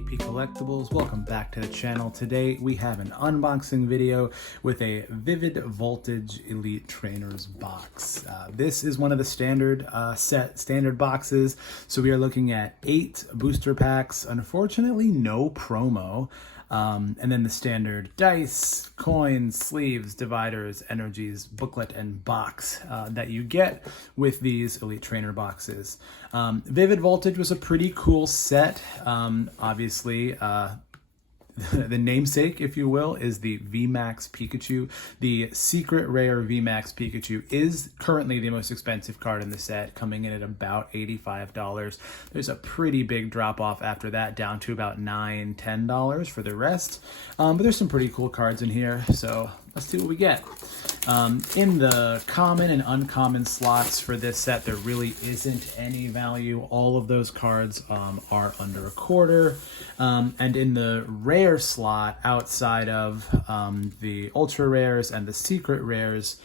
AP Collectibles. Welcome back to the channel. Today we have an unboxing video with a Vivid Voltage Elite Trainers box. This is one of the standard boxes, so we are looking at 8 booster packs. Unfortunately, no promo. And then the standard dice, coins, sleeves, dividers, energies, booklet, and box that you get with these Elite Trainer boxes. Vivid Voltage was a pretty cool set. Obviously, the namesake, if you will, is the VMAX Pikachu. The secret rare VMAX Pikachu is currently the most expensive card in the set, coming in at about $85. There's a pretty big drop off after that, down to about $9, $10 for the rest. But there's some pretty cool cards in here, so let's see what we get. In the common and uncommon slots for this set, there really isn't any value. All of those cards are under a quarter. And in the rare slot, outside of the ultra rares and the secret rares,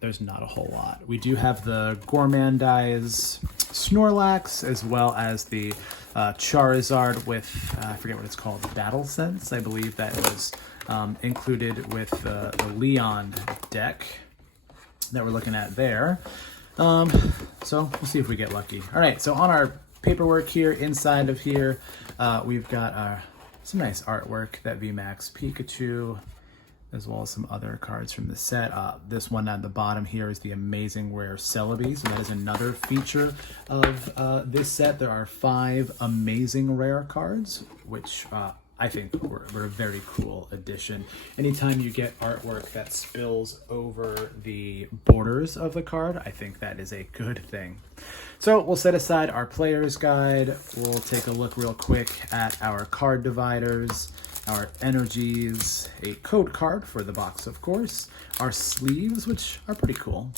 there's not a whole lot. We do have the Gourmandize Snorlax, as well as the Charizard with, I forget what it's called, Battle Sense. I believe that was included with the Leon deck that we're looking at there. So we'll see if we get lucky. All right, so on our paperwork here, inside of here, we've got some nice artwork, that VMAX Pikachu, as well as some other cards from the set. This one at the bottom here is the amazing rare Celebi, so that is another feature of this set. There are 5 amazing rare cards, which I think were a very cool addition. Anytime you get artwork that spills over the borders of the card, I think that is a good thing. So we'll set aside our player's guide. We'll take a look real quick at our card dividers, our energies, a code card for the box, of course, our sleeves, which are pretty cool.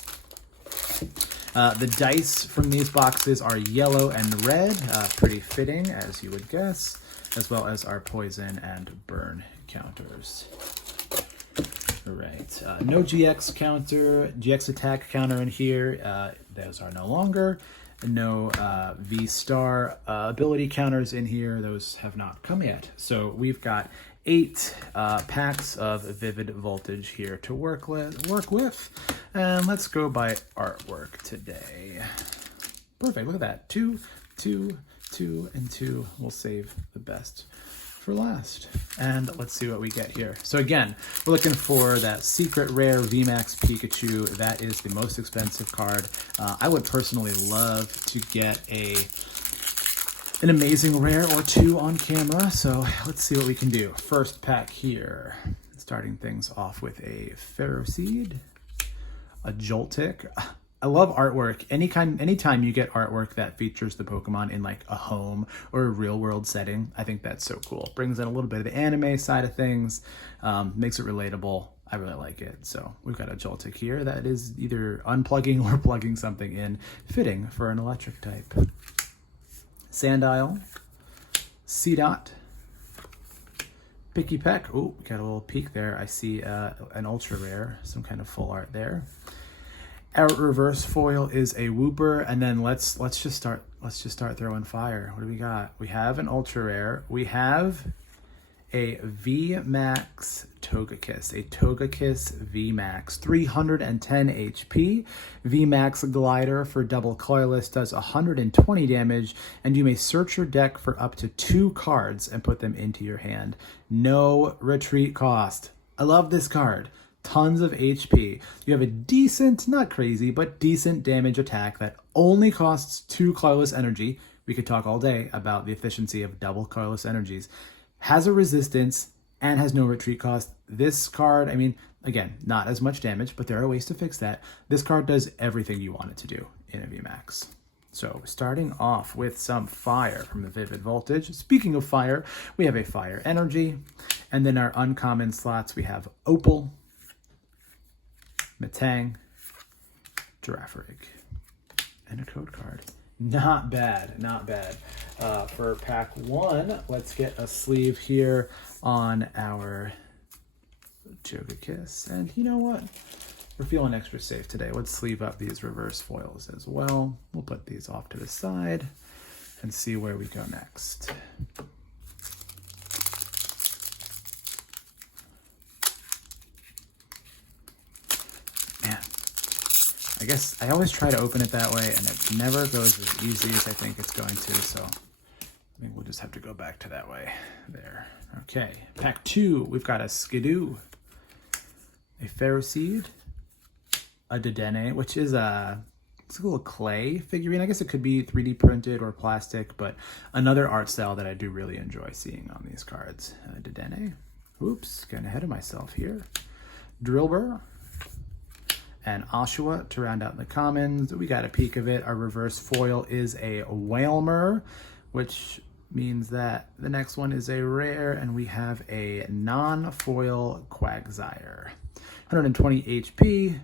The dice from these boxes are yellow and red, pretty fitting, as you would guess, as well as our poison and burn counters. All right, no GX attack counter in here. Those are no longer. No V-Star ability counters in here. Those have not come yet. So we've got 8 packs of Vivid Voltage here to work with. And let's go by artwork today. Perfect, look at that. 2, 2, 2, and 2. We'll save the best for last. And let's see what we get here. So again, we're looking for that secret rare VMAX Pikachu. That is the most expensive card. I would personally love to get an amazing rare or 2 on camera. So let's see what we can do. First pack here, starting things off with a Ferroseed, a Joltik. I love artwork. Anytime you get artwork that features the Pokemon in like a home or a real world setting, I think that's so cool. Brings in a little bit of the anime side of things, makes it relatable. I really like it. So we've got a Joltik here that is either unplugging or plugging something in, fitting for an electric type. Sandile, Seedot, Picky Peck. Oh, got a little peek there. I see an ultra rare, some kind of full art there. Our reverse foil is a Wooper, and then let's just start throwing fire. What do we got? We have an ultra rare. We have a VMAX Togekiss, a Togekiss VMAX, 310 HP. VMAX Glider for double colorless does 120 damage, and you may search your deck for up to 2 cards and put them into your hand. No retreat cost. I love this card. Tons of HP. You have a decent, not crazy, but decent damage attack that only costs 2 colorless energy. We could talk all day about the efficiency of double colorless energies. Has a resistance and has no retreat cost. This card, I mean, again, not as much damage, but there are ways to fix that. This card does everything you want it to do in a VMAX. So starting off with some fire from the Vivid Voltage. Speaking of fire, we have a Fire Energy. And then our uncommon slots, we have Opal, Metang, Girafarig, and a code card. Not bad, not bad. For pack 1, let's get a sleeve here on our Togekiss. And you know what? We're feeling extra safe today. Let's sleeve up these reverse foils as well. We'll put these off to the side and see where we go next. I guess I always try to open it that way, and it never goes as easy as I think it's going to, so I think we'll just have to go back to that way. There. Okay, pack 2, we've got a Skidoo, a Ferroseed, a Dedenne, which is it's a little clay figurine. I guess it could be 3D printed or plastic, but another art style that I do really enjoy seeing on these cards. Dedenne. Oops, getting ahead of myself here. Drillbur. And Oshua to round out the commons. We got a peek of it. Our reverse foil is a Whalmer, which means that the next one is a rare, and we have a non-foil Quagsire. 120 HP.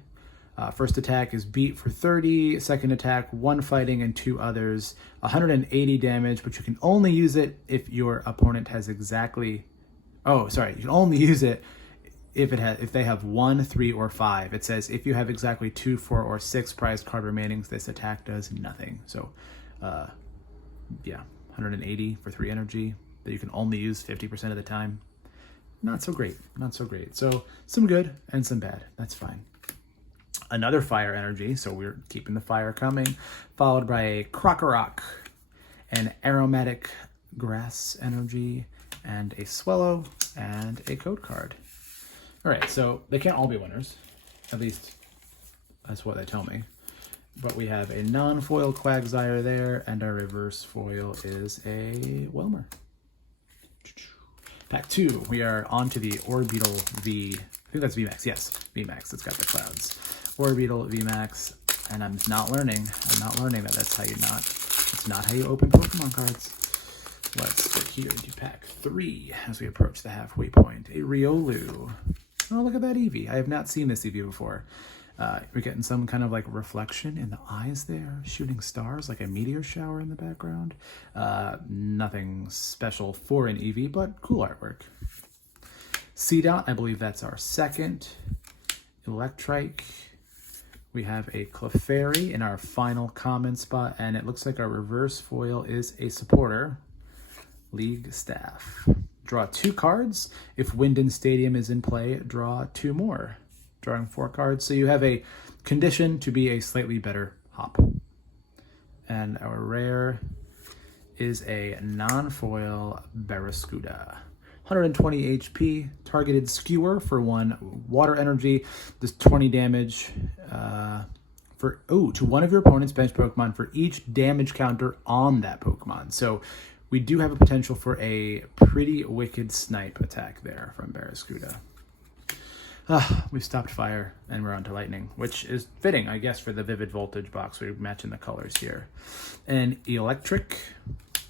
First attack is beat for 30. Second attack, 1 fighting and 2 others. 180 damage, but you can only use it if your opponent has exactly... Oh, sorry. You can only use it if they have 1, 3, or 5. It says if you have exactly 2, 4, or 6 prized card remainings, this attack does nothing. So, yeah, 180 for 3 energy that you can only use 50% of the time. Not so great. Not so great. So some good and some bad. That's fine. Another fire energy, so we're keeping the fire coming, followed by a Krokorok, an aromatic grass energy, and a Swellow, and a code card. All right, so they can't all be winners. At least that's what they tell me. But we have a non-foil Quagsire there, and our reverse foil is a Whalmer. Pack 2, we are on to the Orbital V. I think that's VMAX. Yes, VMAX. It's got the clouds. Orbital VMAX, and I'm not learning that that's how it's not how you open Pokemon cards. Let's get here into pack 3 as we approach the halfway point. A Riolu. Oh, look at that Eevee. I have not seen this Eevee before. We're getting some kind of like reflection in the eyes there, shooting stars like a meteor shower in the background. Nothing special for an Eevee, but cool artwork. Seedot, I believe that's our second. Electrike. We have a Clefairy in our final common spot, and it looks like our reverse foil is a supporter. League Staff. Draw 2 cards. If Winden Stadium is in play, draw 2 more. Drawing 4 cards. So you have a condition to be a slightly better hop. And our rare is a non-foil Barraskewda. 120 HP, targeted skewer for 1 water energy, does 20 damage to one of your opponent's bench Pokemon for each damage counter on that Pokemon. So we do have a potential for a pretty wicked snipe attack there from Barraskewda. We've stopped fire and we're on to lightning, which is fitting, I guess, for the Vivid Voltage box. We're matching the colors here. And Electric,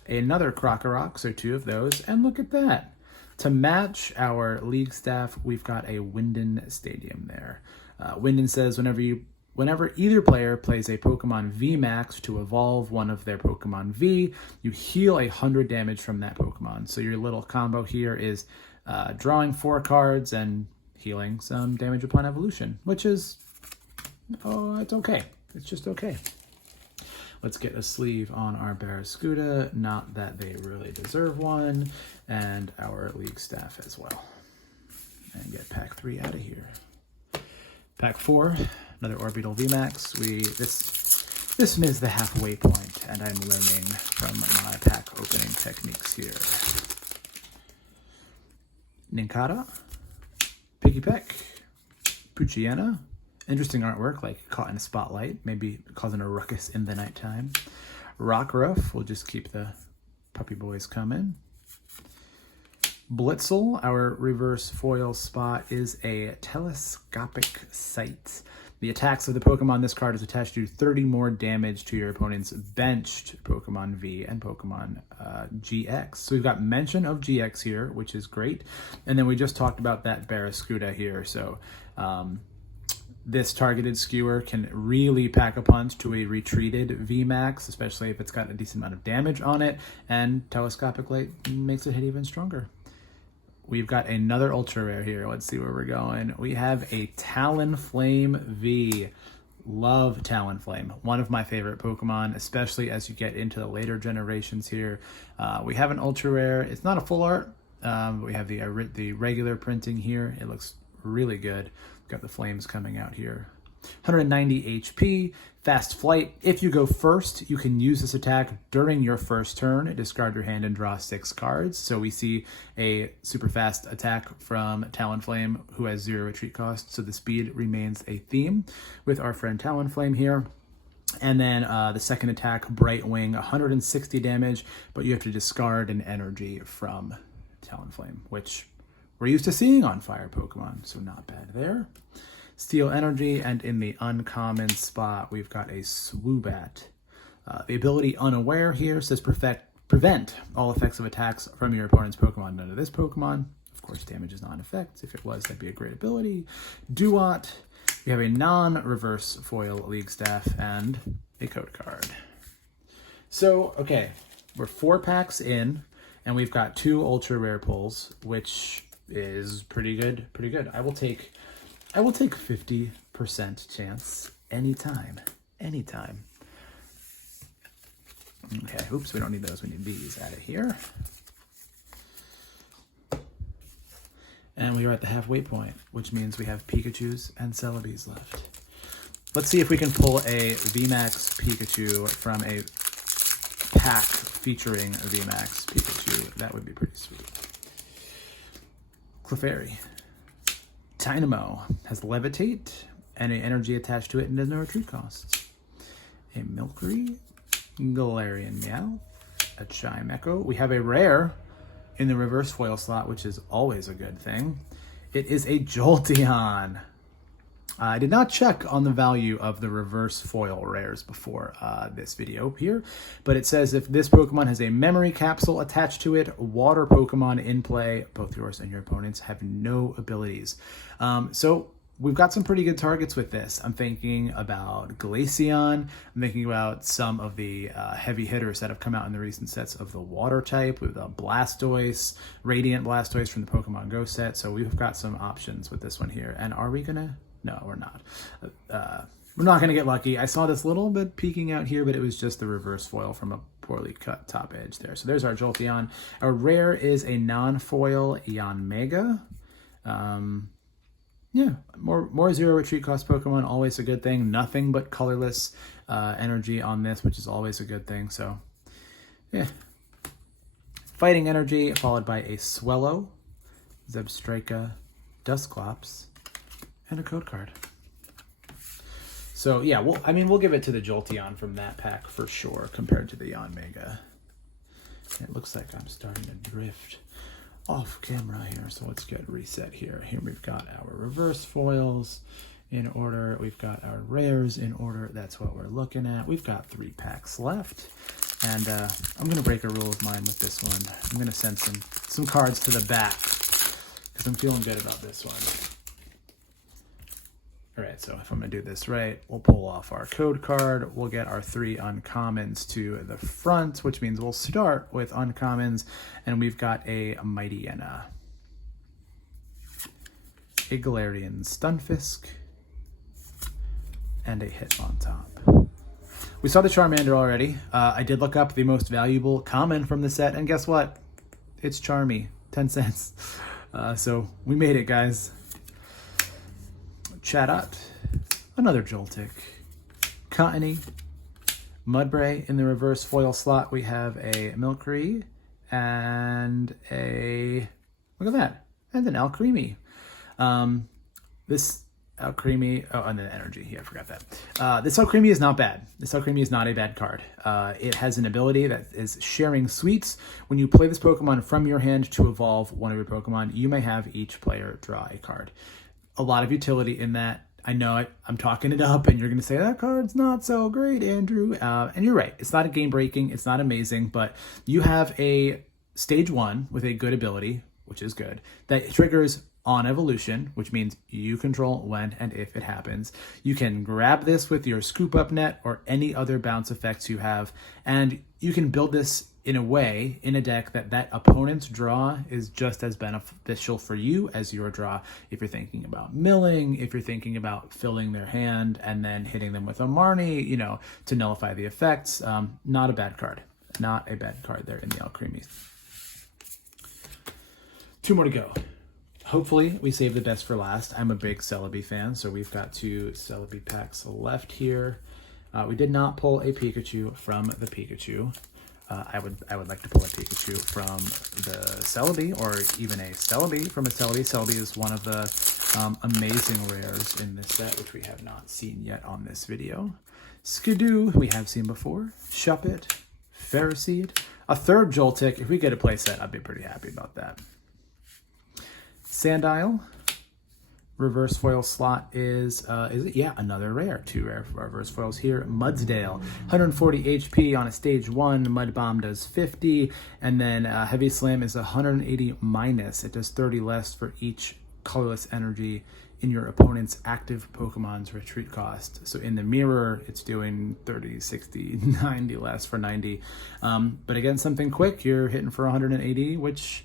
another Krokorok, so 2 of those, and look at that. To match our League Staff, we've got a Winden Stadium there. Winden says whenever either player plays a Pokemon VMAX to evolve one of their Pokemon V, you heal 100 damage from that Pokemon. So your little combo here is drawing 4 cards and healing some damage upon evolution, which is, it's okay. It's just okay. Let's get a sleeve on our Barraskewda, not that they really deserve one, and our League Staff as well. And get pack 3 out of here. Pack 4, another Orbital VMAX. This one is the halfway point, and I'm learning from my pack opening techniques here. Nincada, Piggypeck, Poochyena. Interesting artwork, like caught in a spotlight, maybe causing a ruckus in the nighttime. Rockruff, we'll just keep the puppy boys coming. Blitzel, our reverse foil spot, is a telescopic sight. The attacks of the Pokemon this card is attached to 30 more damage to your opponent's benched Pokemon V and Pokemon GX. So we've got mention of GX here, which is great. And then we just talked about that Barraskewda here. So this targeted skewer can really pack a punch to a retreated VMAX, especially if it's got a decent amount of damage on it. And telescopic light makes it hit even stronger. We've got another ultra rare here. Let's see where we're going. We have a Talonflame V. Love Talonflame. One of my favorite Pokemon, especially as you get into the later generations here. We have an ultra rare. It's not a full art. We have the regular printing here. It looks really good. We've got the flames coming out here. 190 HP, fast flight. If you go first, you can use this attack during your first turn, discard your hand and draw 6 cards. So we see a super fast attack from Talonflame, who has 0 retreat cost, so the speed remains a theme with our friend Talonflame here. And then the second attack, Bright Wing, 160 damage, but you have to discard an energy from Talonflame, which we're used to seeing on fire Pokemon, so not bad there. Steel Energy, and in the uncommon spot, we've got a Swoobat. The ability Unaware here says prevent all effects of attacks from your opponent's Pokemon done to this Pokemon. Of course, damage is not an effect. If it was, that'd be a great ability. Duat. We have a non-reverse foil League Staff and a code card. So, okay, we're 4 packs in, and we've got 2 ultra rare pulls, which is pretty good. Pretty good. I will take 50% chance anytime. Anytime. Okay, oops, we don't need those. We need these out of here. And we are at the halfway point, which means we have Pikachus and Celebes left. Let's see if we can pull a VMAX Pikachu from a pack featuring a VMAX Pikachu. That would be pretty sweet. Clefairy. Dynamo has Levitate and an energy attached to it and has no retreat costs. A Milcery, Galarian Meowth, a Chimecho. We have a rare in the reverse foil slot, which is always a good thing. It is a Jolteon. I did not check on the value of the reverse foil rares before this video here, but it says if this Pokemon has a memory capsule attached to it, water Pokemon in play, both yours and your opponents, have no abilities. So we've got some pretty good targets with this. I'm thinking about Glaceon. I'm thinking about some of the heavy hitters that have come out in the recent sets of the water type with Blastoise, Radiant Blastoise from the Pokemon Go set. So we've got some options with this one here. And are we gonna? No, we're not. We're not gonna get lucky. I saw this little bit peeking out here, but it was just the reverse foil from a poorly cut top edge there. So there's our Jolteon. Our rare is a non-foil Yanmega. Yeah, more 0 retreat cost Pokemon, always a good thing. Nothing but colorless energy on this, which is always a good thing. So, yeah. Fighting Energy, followed by a Swellow, Zebstrika, Dusclops, and a code card. So, yeah, we'll give it to the Jolteon from that pack for sure, compared to the Yanmega. It looks like I'm starting to drift off camera here, so let's get reset here. Here we've got our reverse foils in order. We've got our rares in order. That's what we're looking at. We've got 3 packs left, and I'm gonna break a rule of mine with this one. I'm gonna send some cards to the back because I'm feeling good about this one. All right, so if I'm gonna do this right, we'll pull off our code card. We'll get our 3 uncommons to the front, which means we'll start with uncommons, and we've got a Mightyena, a Galarian Stunfisk, and a Hitmontop. We saw the Charmander already. I did look up the most valuable common from the set, and guess what? It's Charmy, 10 cents. So we made it, guys. Chatot, another Joltik, Cottony, Mudbray. In the reverse foil slot, we have a Milcery and a, look at that, and an Alcremie. This Alcremie, oh, and then energy, yeah, I forgot that. This Alcremie is not bad. This Alcremie is not a bad card. It has an ability that is Sharing Sweets. When you play this Pokemon from your hand to evolve one of your Pokemon, you may have each player draw a card. A lot of utility in that. I know it. I'm talking it up, and you're going to say, that card's not so great, Andrew. And you're right. It's not a game-breaking. It's not amazing, but you have a stage 1 with a good ability, which is good, that triggers on evolution, which means you control when and if it happens. You can grab this with your Scoop Up Net or any other bounce effects you have, and you can build this in a way, in a deck that opponent's draw is just as beneficial for you as your draw. If you're thinking about milling, if you're thinking about filling their hand and then hitting them with a Marnie, you know, to nullify the effects, not a bad card. Not a bad card there in the Alcremie. 2 more to go. hopefully we save the best for last. I'm a big Celebi fan, so we've got 2 Celebi packs left here. We did not pull a Pikachu from the Pikachu. I would like to pull a Pikachu from the Celebi, or even a Celebi from a Celebi. Celebi is one of the amazing rares in this set, which we have not seen yet on this video. Skidoo, we have seen before. Shuppet, Ferroseed, a 3rd Joltik. If we get a playset, I'd be pretty happy about that. Sandile, reverse foil slot is it? Yeah, another rare. 2 rare reverse foils here. Mudsdale, 140 HP on a stage 1. Mud Bomb does 50, and then Heavy Slam is 180 minus. It does 30 less for each colorless energy in your opponent's active Pokemon's retreat cost. So in the mirror, it's doing 30, 60, 90 less for 90. But again, something quick, you're hitting for 180, which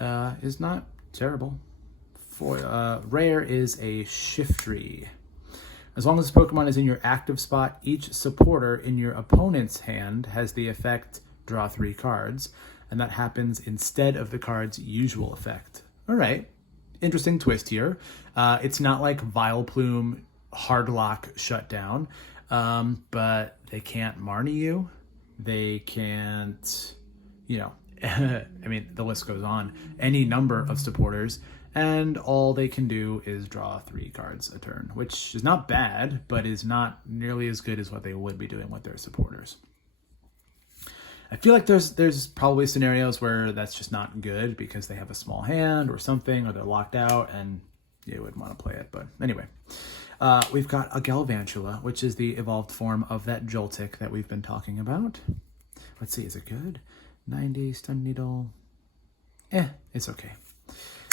is not terrible. Rare is a Shiftry. As long as this Pokemon is in your active spot, each supporter in your opponent's hand has the effect draw 3 cards, and that happens instead of the card's usual effect. All right, interesting twist here. It's not like Vileplume Hardlock Shutdown, but they can't Marnie you. They can't, you know, I mean, the list goes on. Any number of supporters, and all they can do is draw 3 cards a turn, which is not bad, but is not nearly as good as what they would be doing with their supporters. I feel like there's probably scenarios where that's just not good because they have a small hand or something, or they're locked out, and you wouldn't want to play it. But anyway, we've got a Galvantula, which is the evolved form of that Joltik that we've been talking about. Let's see, is it good? 90, Stun Needle. It's okay.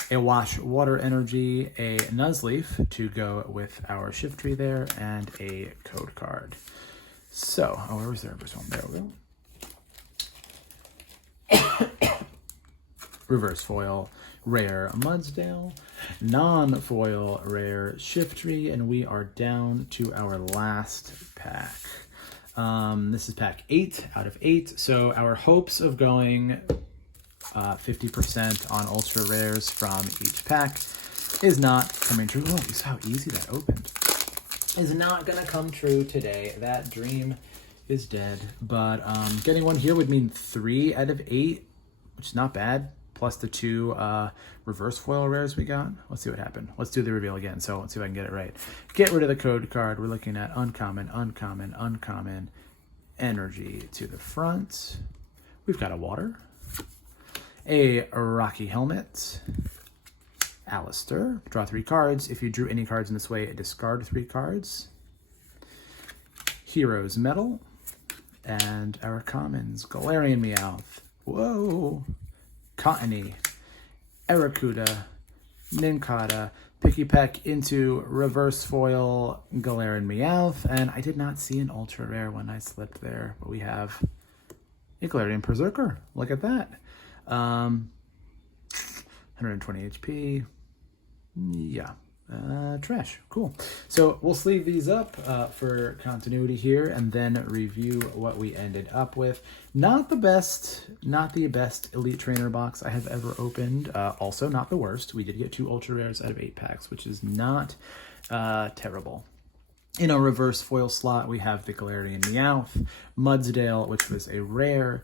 A Wash Water Energy, a Nuzleaf to go with our Shiftry there, and a code card. So, where was the reverse one? There we go. Reverse foil, rare Mudsdale, non-foil, rare Shiftry, and we are down to our last pack. This is pack 8 out of 8, so our hopes of going 50% on ultra rares from each pack is not coming true. Oh, you saw how easy that opened. Is not gonna come true today. That dream is dead. But getting one here would mean 3 out of 8, which is not bad. Plus the 2 reverse foil rares we got. Let's see what happened. Let's do the reveal again. So let's see if I can get it right. Get rid of the code card. We're looking at uncommon, uncommon, uncommon, energy to the front. We've got a water, a Rocky Helmet, Alistair, draw 3 cards. If you drew any cards in this way, discard 3 cards. Hero's Medal, and our commons, Galarian Meowth, whoa, Cottony, Arrokuda, Nincada, Pikipek into reverse foil Galarian Meowth, and I did not see an ultra rare when I slipped there, but we have a Galarian Berserker. Look at that. 120 HP. Yeah. Trash. Cool. So we'll sleeve these up for continuity here and then review what we ended up with. Not the best Elite Trainer box I have ever opened. Also not the worst. We did get 2 ultra rares out of 8 packs, which is not terrible. In a reverse foil slot, we have the Galarian Meowth, Mudsdale, which was a rare,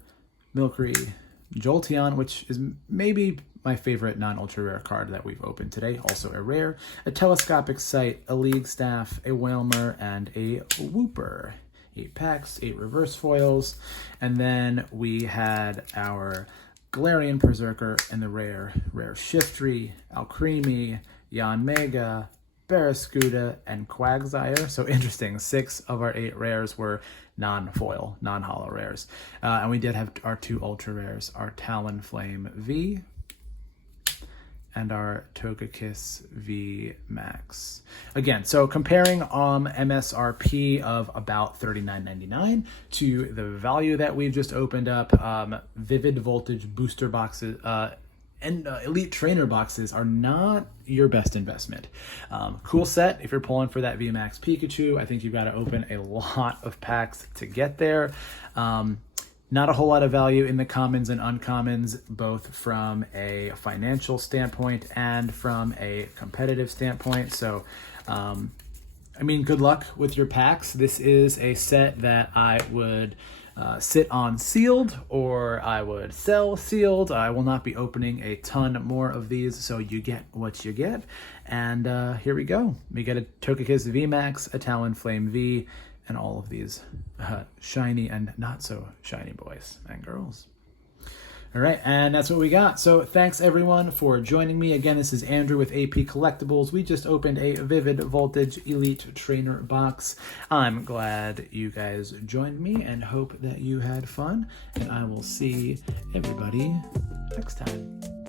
Milcery, Jolteon, which is maybe my favorite non-ultra rare card that we've opened today, also a rare, a Telescopic Sight, a League Staff, a Wailmer, and a Wooper. 8 packs, 8 reverse foils, and then we had our Galarian Berserker and the rare Shiftry, Alcremie, Yanmega, Barraskewda, and Quagsire. So interesting, 6 of our 8 rares were non-foil, non-holo rares. And we did have our 2 ultra rares, our Talonflame V and our Togekiss VMAX. Again, so comparing MSRP of about $39.99 to the value that we've just opened up, Vivid Voltage booster boxes and Elite Trainer boxes are not your best investment. Cool set if you're pulling for that VMAX Pikachu. I think you've got to open a lot of packs to get there. Not a whole lot of value in the commons and uncommons, both from a financial standpoint and from a competitive standpoint. So, I mean, good luck with your packs. This is a set that I would sit on sealed, or I would sell sealed. I will not be opening a ton more of these, so you get what you get. And here we go. We get a Pikachu VMAX, a Talonflame V, and all of these shiny and not so shiny boys and girls. All right, and that's what we got. So thanks everyone for joining me. Again, this is Andrew with AP Collectibles. We just opened a Vivid Voltage Elite Trainer box. I'm glad you guys joined me and hope that you had fun. And I will see everybody next time.